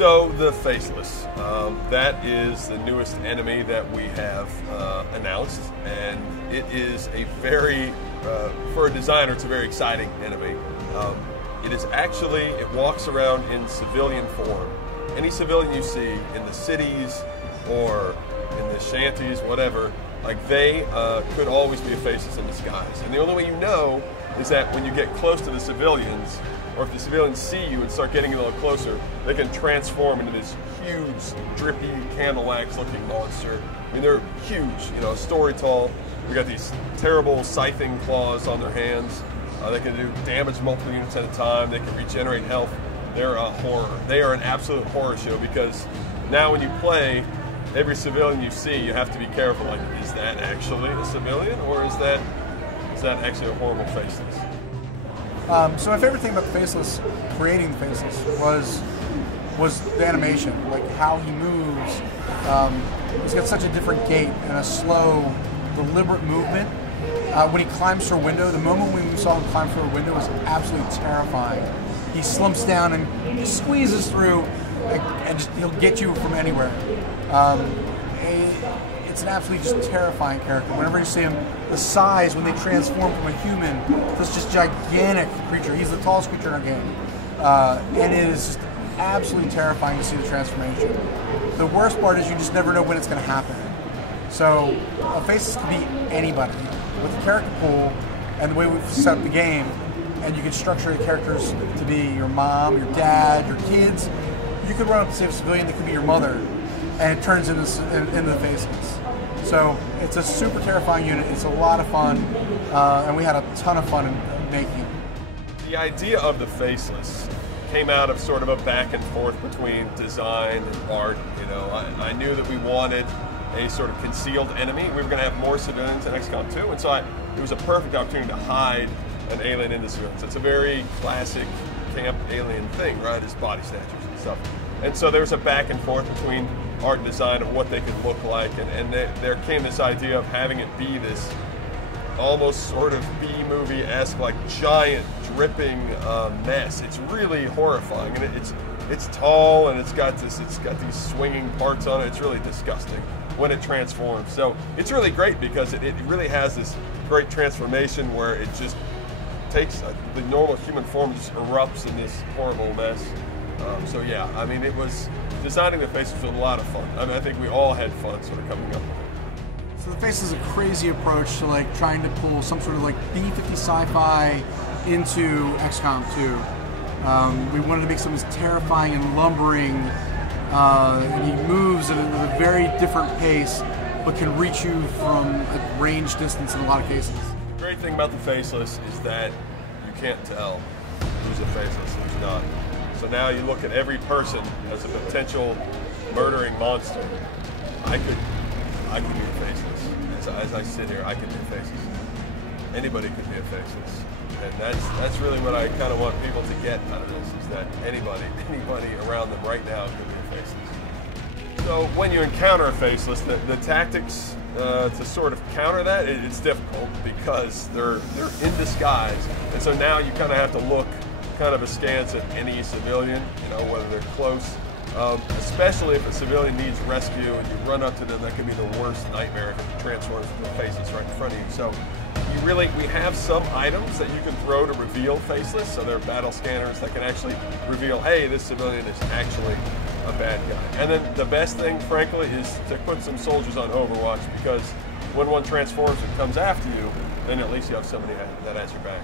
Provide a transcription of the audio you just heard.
So the Faceless, that is the newest enemy that we have announced, and it is a very, for a designer, it's a very exciting enemy. It is actually, it walks around in civilian form. Any civilian you see in the cities or in the shanties, whatever, like they could always be a Faceless in disguise. And the only way you know is that when you get close to the civilians, or if the civilians see you and start getting a little closer, they can transform into this huge, drippy, candle wax looking monster. I mean, they're huge, you know, story tall. We got these terrible scything claws on their hands. They can do damage multiple units at a time. They can regenerate health. They're a horror. They are an absolute horror show because now when you play, every civilian you see, you have to be careful. Like, is that actually a civilian, or is that actually a horrible Faceless? So my favorite thing about the Faceless, creating the Faceless, was the animation, like how he moves. He's got such a different gait and a slow, deliberate movement. When he climbs through a window, the moment when we saw him climb through a window was absolutely terrifying. He slumps down and he squeezes through, and just, he'll get you from anywhere. It's an absolutely just terrifying character. Whenever you see him, the size when they transform from a human to this just gigantic creature. He's the tallest creature in our game, and it is just absolutely terrifying to see the transformation. The worst part is you just never know when it's going to happen. So a Faceless can be anybody. With the character pool and the way we've set up the game, and you can structure the characters to be your mom, your dad, your kids. You could run up and save a civilian that could be your mother, and it turns into the Faceless. So it's a super terrifying unit. It's a lot of fun, and we had a ton of fun in making it. The idea of the Faceless came out of sort of a back and forth between design and art. You know, I knew that we wanted a sort of concealed enemy. We were going to have more civilians in XCOM 2, and so it was a perfect opportunity to hide an alien into civilians. It's a very classic camp alien thing, right? Is body snatchers and stuff. And so there was a back and forth between art and design of what they could look like, and there came this idea of having it be this almost sort of B-movie-esque, like giant dripping mess. It's really horrifying, and it's tall, and it's got these swinging parts on it. It's really disgusting when it transforms. So it's really great because it really has this great transformation where it just takes the normal human form, just erupts in this horrible mess. So yeah, I mean, designing the Faceless was a lot of fun. I mean, I think we all had fun sort of coming up with it. So the Faceless is a crazy approach to like trying to pull some sort of like B-50 sci-fi into XCOM 2. We wanted to make something terrifying and lumbering. And he moves at a very different pace, but can reach you from a range distance in a lot of cases. The great thing about the Faceless is that you can't tell who's a Faceless and who's not. So now you look at every person as a potential murdering monster. I could be a Faceless. As I sit here, I could be a Faceless. Anybody could be a Faceless. And that's really what I kind of want people to get out of this, is that anybody around them right now could be a Faceless. So when you encounter a Faceless, the tactics to sort of counter that, it's difficult because they're in disguise. And so now you kind of have to look kind of askance at any civilian, you know, whether they're close. Especially if a civilian needs rescue and you run up to them, that could be the worst nightmare if it transforms into a Faceless right in front of you. So we have some items that you can throw to reveal Faceless, so there are battle scanners that can actually reveal, hey, this civilian is actually a bad guy. And then the best thing, frankly, is to put some soldiers on Overwatch, because when one transforms and comes after you, then at least you have somebody that has your back.